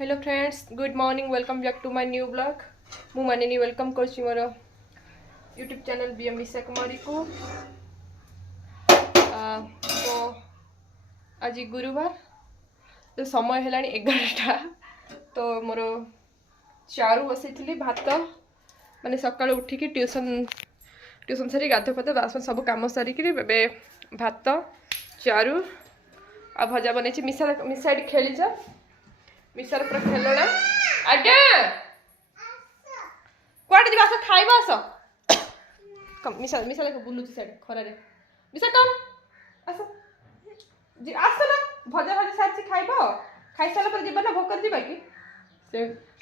Hello friends good morning welcome back to my new blog मु मानिनी welcome करछि मोर YouTube channel BM Nisha Kumari को। तो आज गुरुवार तो समय है 11टा तो मोर चारू बसई भात माने सकाळु उठिकी ट्यूशन सारी गाधो पाध बासन सब कम सारिकी भात चारू आ भजा बनई मिशा मिशा खेली जा मिशार पूरा खेलना आज्ञा कौटे जा खाइब आस कम मिशा मिशा देख बुलूची साइड खरार मिशा कम आस आस ना भजा भजा सारी खाइब खाई सारा पर जीवन ना भोक कर कि से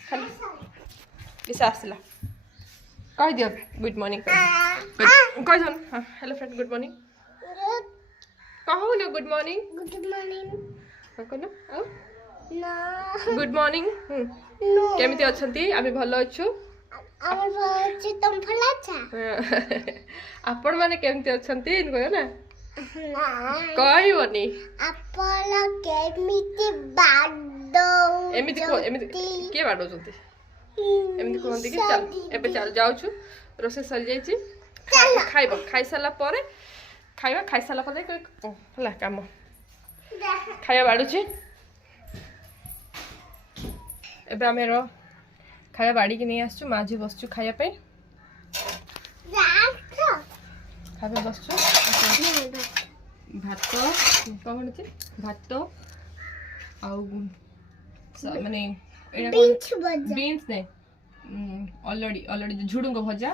खाली मिशा आसला कह दियो गुड मॉर्निंग कह हाँ हेलो फ्रेंड गुड मॉर्निंग कहू ना गुड मॉर्निंग गुड मॉर्निंग केमिति अछंती आमे भलो अछु आमे भलो अछि तुम भलो छ आपण माने केमिति अछंती कहो ना कहबोनी आपण केमिति बाडो एमिति को एमिति के बाडो जंती एमिति कहंती कि चल एबे चल जाउ छु रोसे सर जाई छी खाइबो खाइ साला परे खाइबा खाइ साला परे हला काम खाइबा बाडू छी एबे आमेर खाया बाड़ी की नहीं आसचु माझी बसचु खाया पे खाबे बसचु भात कौन थी भात आउ माने बीन्स ने ऑलरेडी झुडुंग भजा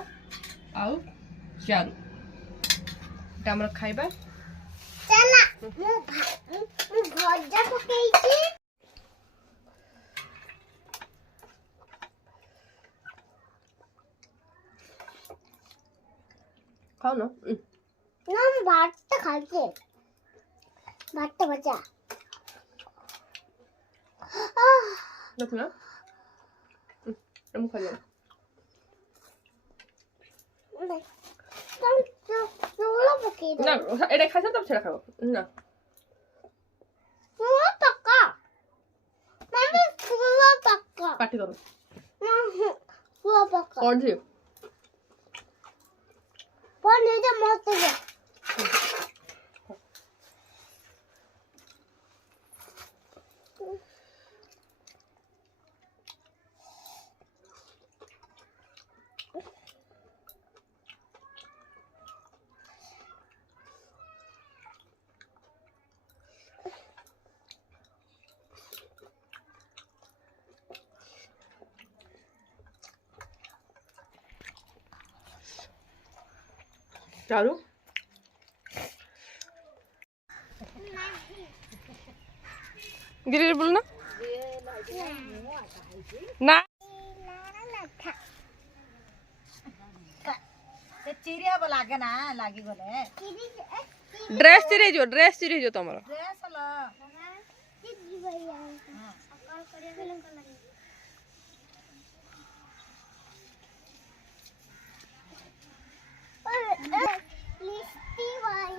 आउ चारू हमर खाइबा चला मु भजा पकेइची खाओ ना हम भात खाते भात भजा देखो ना हम खा लो चूड़ा पके ना एडे खा तब छड़ा खाओ ना चूड़ा पक्का मम्मी चूड़ा पक्का पार्टी करो चूड़ा पक्का कौन सी पर नहीं तो मत है चारू गिरी बोल ना ना चिरिया बोला के ना लागी बोले ड्रेस चिरे जो तमरो ड्रेस ला लिस्टी वाई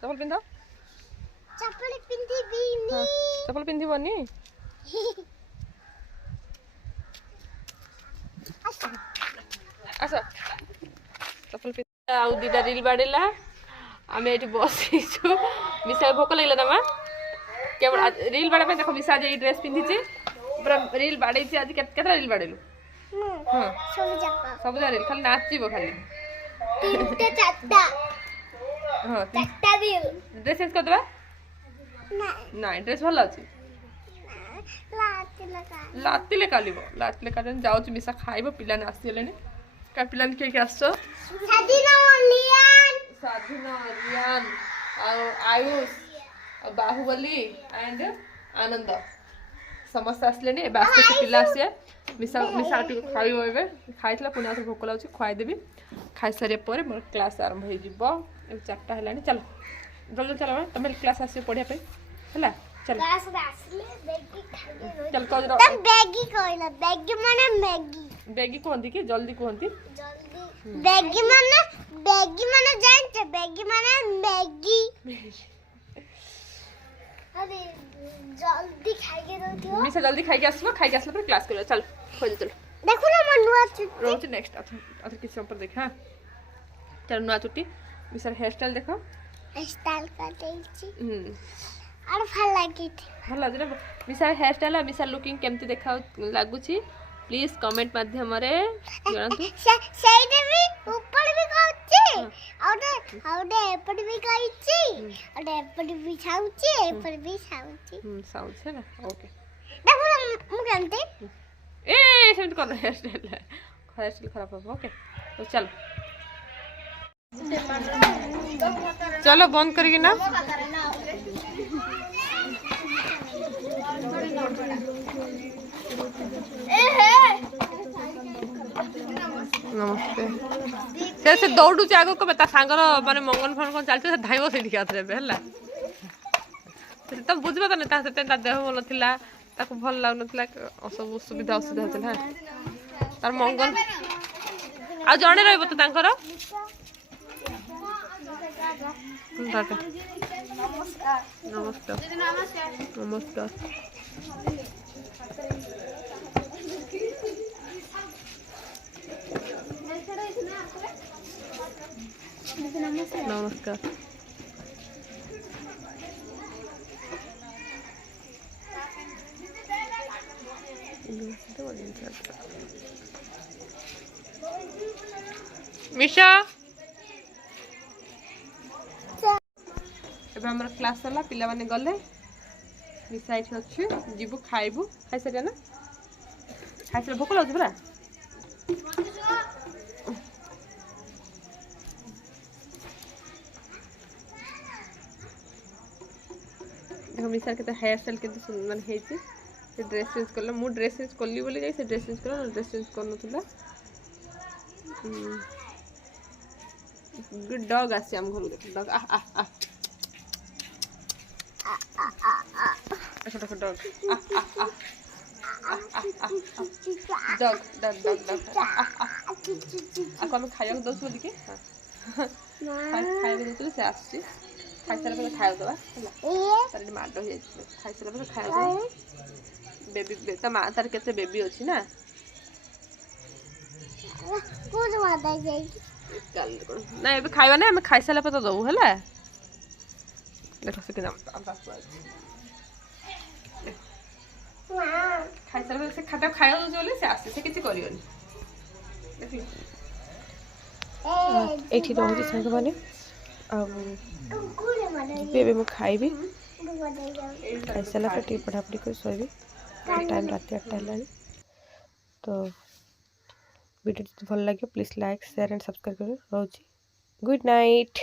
चप्पल पिंधा चप्पल पिंधी बीनी चप्पल पिंधी बनी आसा चप्पल पिंधा आउ दीदा रील बाडेला आमे एठी बसिछु मिसा भोक लागला तमा केवल रील बाडा पे देखो मिसा जे ड्रेस पिंधी छी पूरा रील बाडे छी आज केतरा रील बाडेलु हां सब जा रील खाली नाचिबो खाली तीनटा चारटा हां चारटा रील ड्रेस चेंज कर दबा ना ना ड्रेस भलो अछि लाती ले काली जाउ छी मिसा खाइबो पिला ने आसीलेनी का पिला ने के आसो साधना रियान आयुष बाहुबली एंड आनंद समस्त आसले आस्ते से पिला आसे मिसा मिसा खाइबो एबे खाइतला पुनी आसे भोक लाउछि खुआई देबी खाइ सारे पर मोर क्लास आरंभ हो जिवो ए 4टा हेलानी चलो जल्दी चलो तमे क्लास आसे पढिया पे हला चल क्लास आसले बेगी खाली चल कह तब बेगी कहला बेगी माने मैगी बेगी कहंती कि जल्दी कहंती जल्दी बेगी माने जानते बेगी माने मैगी अरे जल्दी खाइके दो मिसा जल्दी खाई के आसबो खाई के आसला पर क्लास करियो चल खोज चल देखो ना मनुआ चुट्टी रोज नेक्स्ट अथर किस पर देख हां चल नुआ चुट्टी मिसा हेयर स्टाइल देखो स्टाइल कर देछि और ভাল लागित भल लागछ मिसा हेयर स्टाइल आ मिसा लुकिंग केमती देखा लागुची प्लीज कमेंट माध्यम रे जानतु साइड भी ऊपर भी कहछि और एपट भी कहछि और एपट भी छाउछि एपट भी छाउछि साउंड है ना ओके देखो ना मु केमते ए सेमती कर हेयर स्टाइल खराब हो ओके तो चल चलो बंद करिए ना नमस्ते से दौड़ू आग को ता सांगर माने मंगन फंगन चलते से धाइबो से दिखा देबे हला तुम बुझबा त न ता से देह भल थिला ताको भल लागु नथिला सब सुविधा असुविधा होतला तार मंगन आ जणे रहबो त तांकर टाटा नमस्कार नमस्कार नमस्कार मिशा एबे हमर क्लास होला पिला माने गले मिसाइट अछि जीबु खाइबु खाइ सरिया ना खाइ सर भूख लागछ बरा देखो मिसार के हेयर स्टाइल के सुंदर हेछि से ड्रेस चेंज करला मु ड्रेस चेंज करली बोली जाई से ड्रेस चेंज करला ड्रेस चेंज करनथुला गुड डॉग आसी हम घर देख डॉग आ आ आ देखो dog dog dog dog dog आको हम खाया को दस बोली के हां खाया को दस से आसी खाई सारा पर खाया दवा हला तारे माड हो जाई खाई सारा पर खाया दवा बेबी बेटा मा तार केते बेबी अछि ना कोन मादा जाई कल ना एबे खाइबा ना हम खाई सारा पर तो दऊ हला देखो से के नाम खाई सारा पर से खाता खाया दो बोले से आसी से किछि करियोनी देखली एठी रहउची संग माने बेबी मैं खाइबी खाई सारा पर टी पढ़ापढ़ी कर सोइबी टाइम रात 8 हेलानी तो वीडियो भल लगे please like share and subscribe करो रोची गुड नाइट।